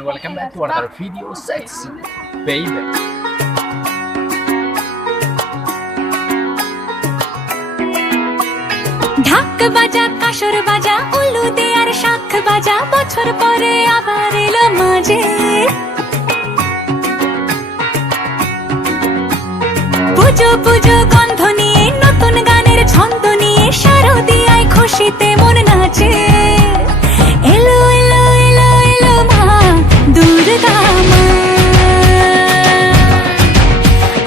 and welcome back to another video. Sexy baby. ঢাক বাজা কাসর বাজা উলু দে আর শাখ বাজা বছর পরে আবার এলো মাঝে পুজো পুজো গন্ধ নিয়ে নতুন গানের ছন্দ নিয়ে শারদিয়ায় খুশিতে মন নাচে এলো এলো এলো এলো মা দুর্গা মা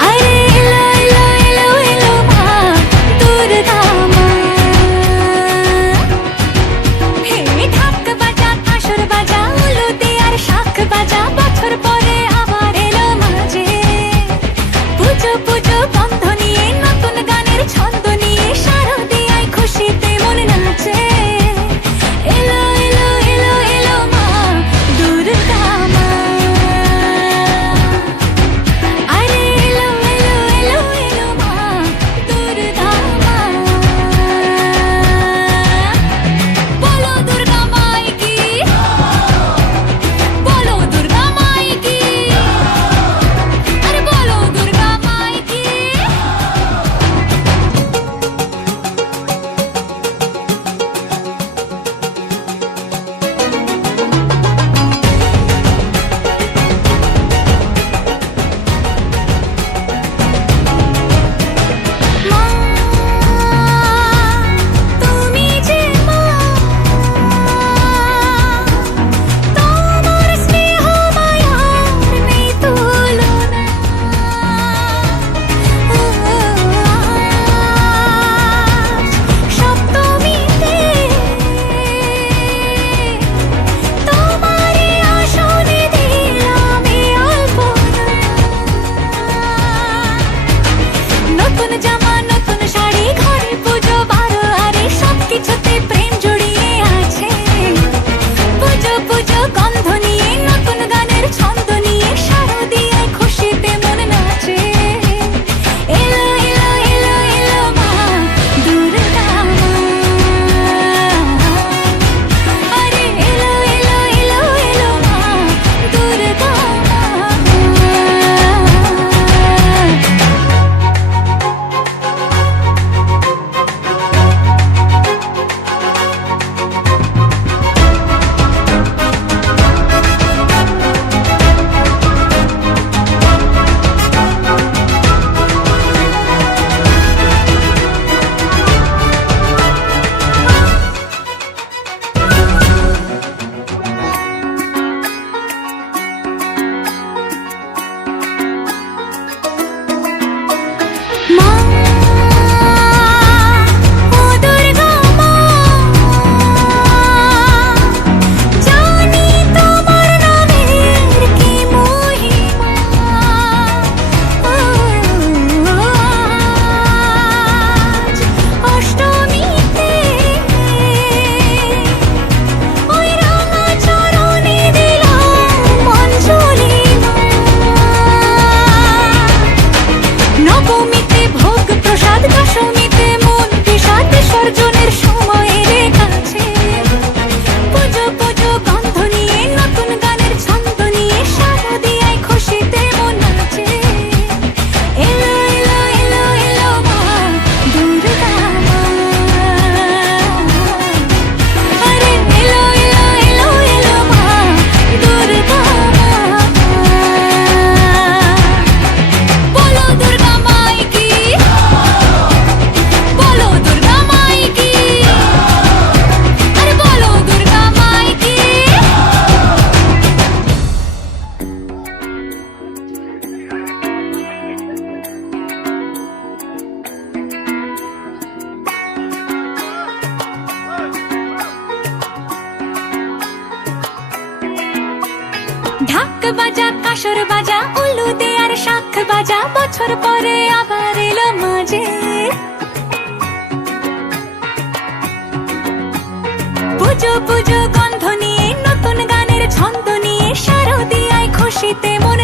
আরে এলো এলো এলো এলো মা দুর্গা মা হে ঢাক বাজা কাসর বাজা উলু দে আর শাখ বাজা বছর পরে আবার এলো মাঝে পুজো পুজো গন্ধ নিয়ে নতুন গানের ছন্দ নিয়ে শারদিয়ায় খুশিতে মন নাচে এলো এলো এলো এলো মা দুর্গা মা আরে এলো এলো এলো এলো মা দুর্গা মা বলো দুর্গা মাই কি বলো দুর্গা মাই কি আরে বলো দুর্গা মাই কি মা তুমি যে মা তোমার স্নেহ মায়ার নেই তুলনা সপ্তমীতে তোমারই আসনে দিলাম এই আলপনা নতুন জামা নতুন শাড়ি ঘরে পুজো বারো আরে সবকিছুতে প্রেম জড়িয়ে আছে পুজো পুজো গন্ধ নিয়ে নতুন গানের ছন্দ নিয়ে শারদিয়ায় খুশিতে মন নাচে এলো এলো এলো এলো মা দুর্গা মা আরে এলো এলো এলো এলো মা দুর্গা মা মা ও দুর্গা মা জানি তোমার নামের কি মহিমা আজ অষ্টমীতে ওই রাঙা চরণে দিলাম অঞ্জলি মা নবমীতে ভোগ প্রসাদ দশমীতে মন বিষাদ বিসর্জনের সময়ের কাছে পুজো পুজো গন্ধ নিয়ে নতুন গানের ছন্দ নিয়ে শারদিয়ায় খুশিতে মন নাচে এলো এলো এলো এলো মা দুর্গা মা আরে এলো এলো এলো এলো মা দুর্গা মা বলো দুর্গা মাই কি বলো দুর্গা মাই কি আরে বলো দুর্গা মাই কি ঢাক বাজা কাসর বাজা উলু দে আর শাখ বাজা বছর পরে আবার এলো মাঝে পুজো পুজো গন্ধ নিয়ে নতুন গানের ছন্দ নিয়ে শারদিয়ায় খুশিতে মন